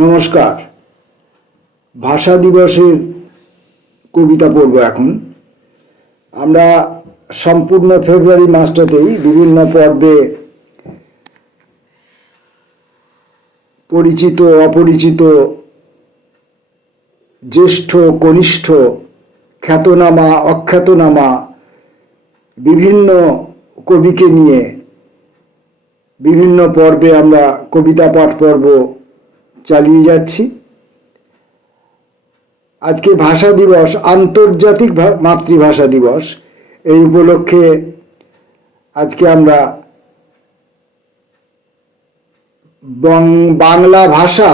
নমস্কার। ভাষা দিবসের কবিতা পড়ব এখন। আমরা সম্পূর্ণ ফেব্রুয়ারি মাসটাতেই বিভিন্ন পর্বে পরিচিত অপরিচিত, জ্যেষ্ঠ কনিষ্ঠ, খ্যাতনামা অখ্যাতনামা বিভিন্ন কবিকে নিয়ে বিভিন্ন পর্বে আমরা কবিতা পাঠ পর্ব চালিয়ে যাচ্ছি। আজকে ভাষা দিবস, আন্তর্জাতিক মাতৃভাষা দিবস। এই উপলক্ষে আজকে আমরা বাংলা ভাষা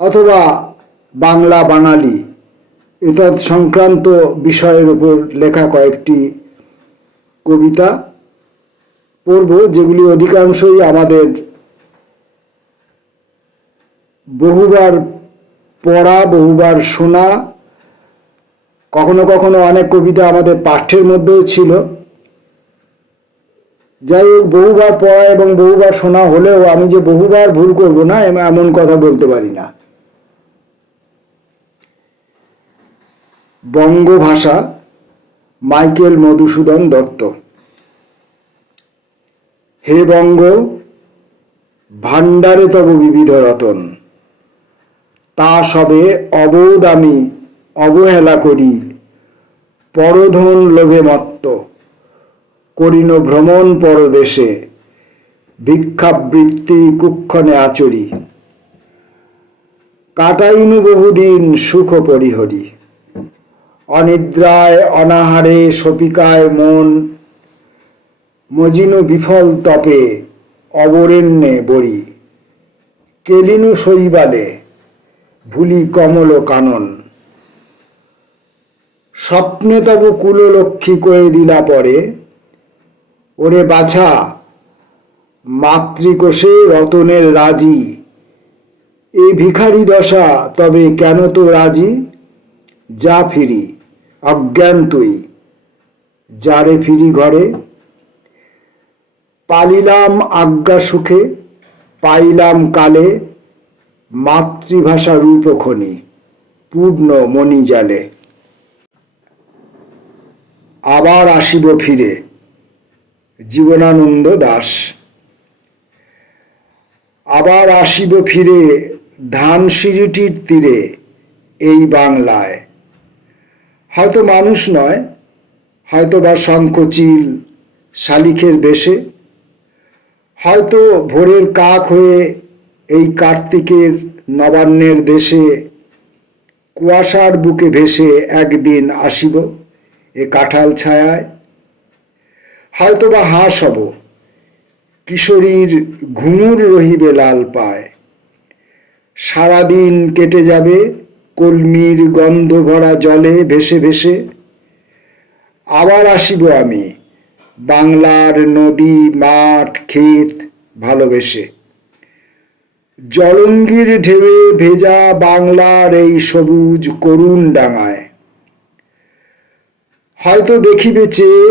অথবা বাংলা বাঙালি এতদ সংক্রান্ত বিষয়ের উপর লেখা কয়েকটি কবিতা পড়ব, যেগুলি অধিকাংশই আমাদের বহুবার পড়া, বহুবার শোনা, কখনো কখনো অনেক কবিতা আমাদের পাঠ্যের মধ্যেও ছিল। যাই হোক, বহুবার পড়া এবং বহুবার শোনা হলেও আমি যে বহুবার ভুল করব না এমন কথা বলতে পারি না। বঙ্গভাষা, মাইকেল মধুসূদন দত্ত। হে বঙ্গ, ভাণ্ডারে তব বিবিধ রতন, তা সবে অবোধ আমি অবহেলা করি, পরধন লোভে মত্ত করিন ভ্রমণ পরদেশে, ভিক্ষাবৃত্তি কুক্ষণে আচরি, কাটাইনু বহুদিন সুখ পরিহরি, অনিদ্রায় অনাহারে শপিকায় মন, মজিনু বিফল তপে অবরেণ্যে বরি, কেলিনু শৈবালে ভুলি কমল কানন, স্বপ্নে তব কুললক্ষ্মী কয়ে দিলা পরে, ওরে বাছা মাতৃকোষে রতনের রাজি, এ ভিখারি দশা তবে কেন তো রাজি, যা ফিরি অজ্ঞান তুই যারে ফিরি ঘরে, পালিলাম আজ্ঞা সুখে পাইলাম কালে, মাতৃভাষা রূপখনি পূর্ণ মণি জালে। আবার আসিব ফিরে, জীবনানন্দ দাশ। আবার আসিব ফিরে ধানসিঁড়িটির তীরে এই বাংলায়, হয়তো মানুষ নয়, হয়তো বা শঙ্খচিল শালিখের বেশে, হয়তো ভোরের কাক হয়ে এই কার্তিকের নবান্নের দেশে, কুয়াশার বুকে ভেসে একদিন আসিব এ কাঁঠাল ছায়ায়, হয়তো বা হাঁস হব, কিশোরীর ঘুঙুর রহিবে লাল পায়, সারাদিন কেটে যাবে কলমির গন্ধ ভরা জলে ভেসে ভেসে, আবার আসিব আমি বাংলার নদী মাঠ ক্ষেত ভালোবেসে, জলঙ্গির ঢেউয়ে ভেজা বাংলার এই সবুজ করুণ ডাঙায়, হয়তো দেখিবে চেয়ে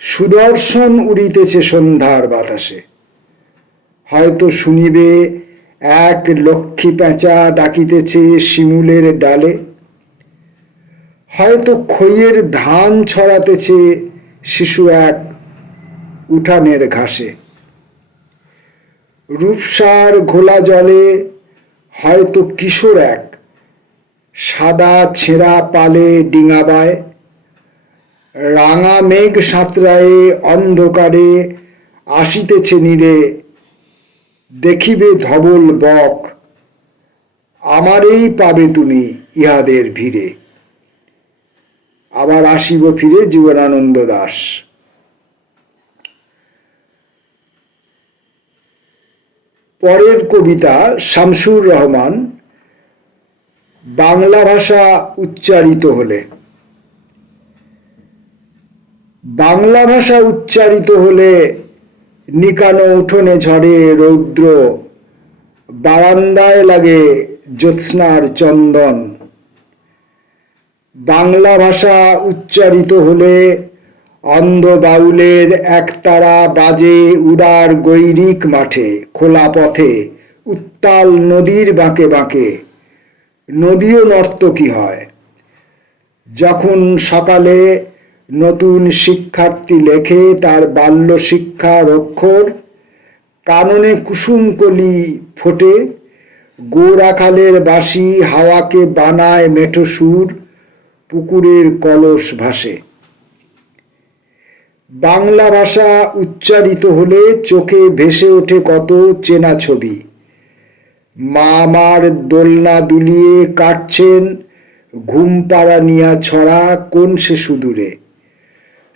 সুদর্শন উড়িতেছে সন্ধ্যার বাতাসে, হয়তো শুনিবে এক লক্ষ্মী পেঁচা ডাকিতেছে শিমুলের ডালে, হয়তো খইয়ের ধান ছড়াতেছে শিশু এক উঠানের ঘাসে, রূপসার ঘোলা জলে হয়তো কিশোর এক সাদা ছেঁড়া পালে ডিঙাবায়, রাঙা মেঘ সাঁতরায়ে অন্ধকারে আসিতেছে নীরে, দেখিবে ধবল বক আমারেই পাবে তুমি ইহাদের ভিড়ে। আবার আসিব ফিরে, জীবনানন্দ দাশ। পরের কবিতা শামসুর রহমান, বাংলা ভাষা উচ্চারিত হলে। বাংলা ভাষা উচ্চারিত হলে নিকানো উঠোনে ঝরে রৌদ্র, বারান্দায় লাগে জ্যোৎস্নার চন্দন, বাংলা ভাষা উচ্চারিত হলে অন্ধ বাউলের একতারা বাজে উদার গৈরিক মাঠে, খোলা পথে উত্তাল নদীর বাঁকে বাঁকে নদীও নর্তকী হয়। যখন সকালে নতুন শিক্ষার্থী লেখে তার বাল্য শিক্ষার অক্ষর, কাননে কুসুমকলি ফোটে, গোরাখালের বাঁশি হাওয়াকে বানায় মেঠো সুর, পুকুরের কলস ভাসে। বাংলা ভাষা উচ্চারিত হলে চোখে ভেসে ওঠে কত চেনা ছবি। মা আমার দোলনা দুলিয়ে কাটছেন ঘুম পাড়া নিয়া ছড়া কোন সে সুদূরে,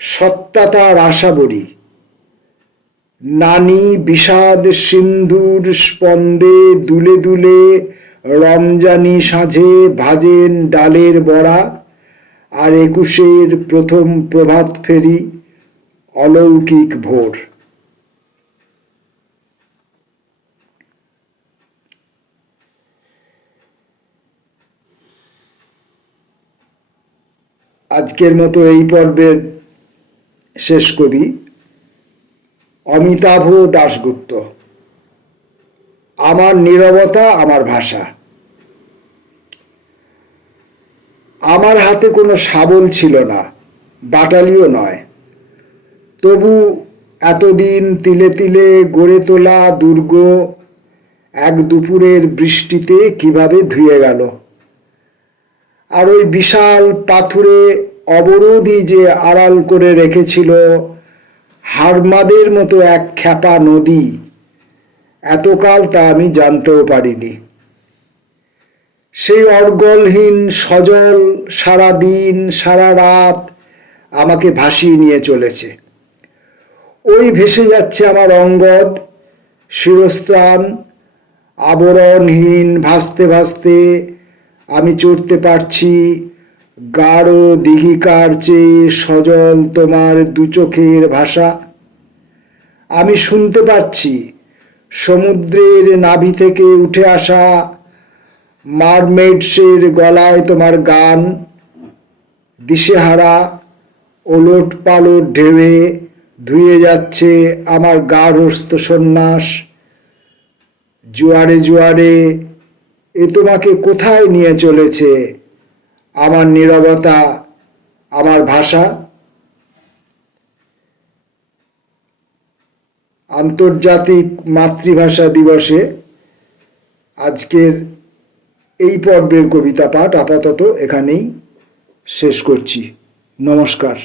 সত্তা তার আশা বড়ি। নানি বিষাদ সিন্ধুর স্পন্দে দুলে দুলে রমজানি সাঁঝে ভাজেন ডালের বড়া, আর ২১-এর প্রথম প্রভাত ফেরি অলৌকিক ভোর। আজকের মতো এই পর্বের শেষ কবি অমিতাভ দাশগুপ্ত। আমার নীরবতা আমার ভাষা। আমার হাতে কোনো শাবল ছিল না, বাটালিও নয়, তবু এতদিন তিলে তিলে গড়ে তোলা দুর্গ এক দুপুরের বৃষ্টিতে কিভাবে ধুয়ে গেল। আর ওই বিশাল পাথুরে অবরোধই যে আড়াল করে রেখেছিল হারমাদের মতো এক খ্যাপা নদী, এতকাল তা আমি জানতেও পারিনি। সেই অর্গলহীন সজল সারা দিন সারা রাত আমাকে ভাসিয়ে নিয়ে চলেছে। ওই ভেসে যাচ্ছে আমার অঙ্গদ শিরস্ত্রাণ আবরণহীন, ভাসতে ভাসতে আমি চড়তে পারছি গাঢ় দিঘিকার চেয়ে সজল তোমার দু চোখের ভাষা। আমি শুনতে পাচ্ছি সমুদ্রের নাভি থেকে উঠে আসা মারমেডসের গলায় তোমার গান, দিশেহারা ওলট পালট ঢেউয়ে ধুয়ে যাচ্ছে আমার গার্হস্থ্য সন্ন্যাস। জোয়ারে জোয়ারে এ তোমাকে কোথায় নিয়ে চলেছে আমার নীরবতা আমার ভাষা। আন্তর্জাতিক মাতৃভাষা দিবসে আজকের এই পর্বের কবিতা পাঠ আপাতত এখানেই শেষ করছি। নমস্কার।